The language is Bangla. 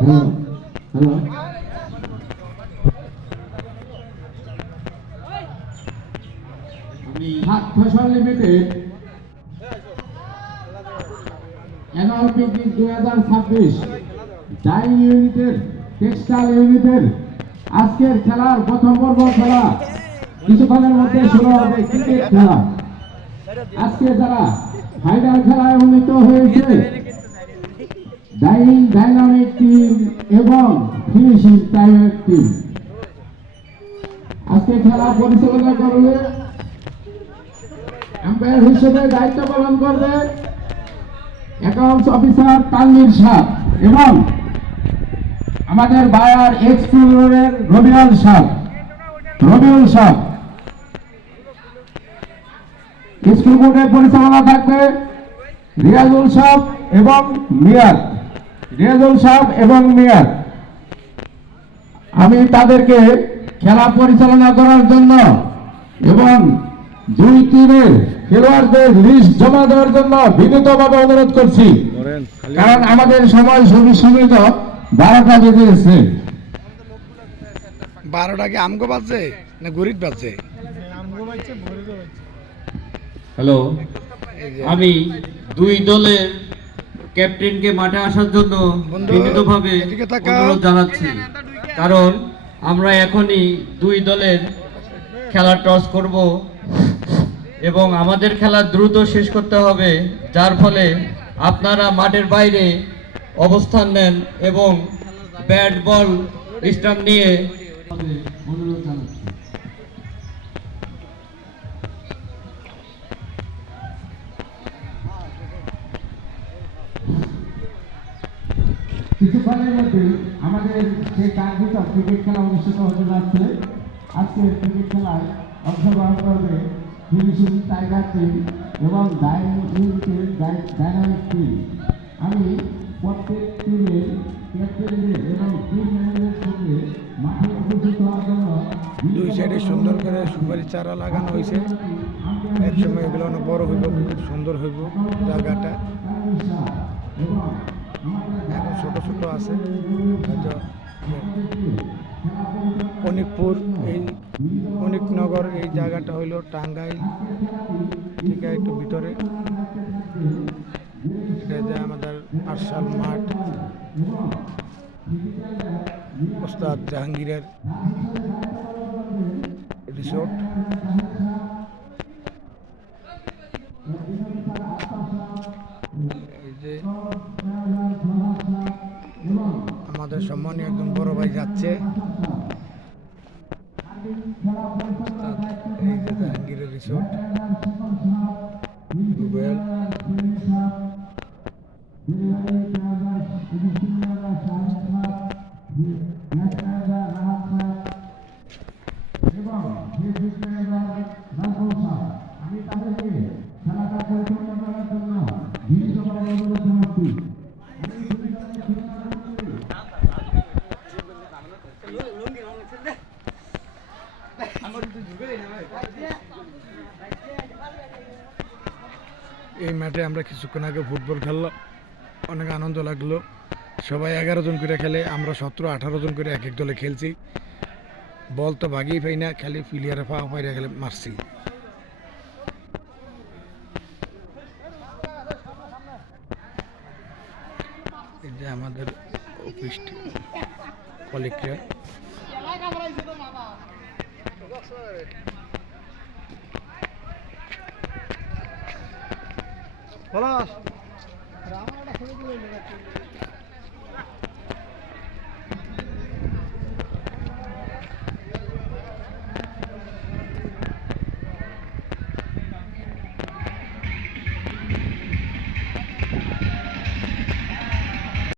হ্যালো হ্যালো হাট ফসল লিমিটেড অ্যানুয়াল পিকনিক 2026 ডাইং ইউনিটের টেক্সটাইল ইউনিটের আজকের খেলার প্রথম পর্ব খেলা কিছুক্ষণের মধ্যে শুরু হবে ক্রিকেট খেলা। আজকে যারা ফাইনাল খেলায় উন্নীত হয়েছে ডাইং ডাইনামিক টিম এবং ফিনিশিং টাইমের টিম। আজকে খেলা পরিচালনা করবে আম্পায়ার হিসেবে দায়িত্ব পালন করবে অ্যাকাউন্টস অফিসার তানভীর শাহ এবং আমাদের বায়ার এক্সপ্লোরের রবিউল শাহ। স্কুল বোর্ডের পরিচালনা থাকবে রিয়াজুল শাহ এবং মিয়াদ। আমি তাদেরকে খেলা পরিচালনা করার জন্য এবং দুই টিমের খেলোয়াড়দের লিস্ট জমা দেওয়ার জন্য বিনীতভাবে অনুরোধ করছি, কারণ আমাদের সময় সীমিত। 12টা বেজে গেছে। 12টা কি আমগো বাজছে না গরিব বাজছে? হ্যালো, আমি দুই দলের ক্যাপ্টেনকে মাঠে আসার জন্য বিনীতভাবে অনুরোধ জানাচ্ছি, কারণ আমরা এখনই দুই দলের খেলা টস করব এবং আমাদের খেলা দ্রুত শেষ করতে হবে, যার ফলে আপনারা মাঠের বাইরে অবস্থান নেন এবং ব্যাট বল স্টাম্প নিয়ে অনুরোধ জানাচ্ছি। কিছুক্ষণের মধ্যে আমাদের সেই কাঙ্ক্ষিত ক্রিকেট খেলা অনুষ্ঠিত হতে যাচ্ছে। আজকের ক্রিকেট খেলায় অংশগ্রহণ করবে ফিনিশিং টাইগার টিম এবং ডাইনামিক টিম। আমি প্রত্যেক টিমের ক্যাপ্টেনদের এবং টিম ম্যানেজারের সঙ্গে মাঠে উপস্থিত হওয়ার জন্য দুই সাইডে সুন্দর করে সুপারি চারা লাগানো হয়েছে। এক সময় এগুলো অনেক বড় হইব, খুব সুন্দর হইব জায়গাটা। এখন ছোট ছোট আছে। অনিকপুর, এই অনিকনগর এই জায়গাটা হইল টাঙ্গাইল থেকে একটু ভিতরে। এটা আমাদের আরশাল মাঠ, ওস্তাদ জাহাঙ্গীরের রিসোর্ট। এই যে আমাদের সম্মানীয় একজন বড় ভাই যাচ্ছে। এই যে জাহাঙ্গীরের রিসোর্ট, রুবেল। এই মাঠে আমরা কিছুক্ষণ আগে ফুটবল খেললাম, অনেক আনন্দ লাগলো। সবাই 11 জন করে খেলে, আমরা 17-18 জন করে এক এক দলে খেলছি। বল তো ভাগেই পাই না, খালি প্লেয়ারে পা পাইরা খেলে মারছি। এই যে আমাদের অফিস কলিগরা। পলাশ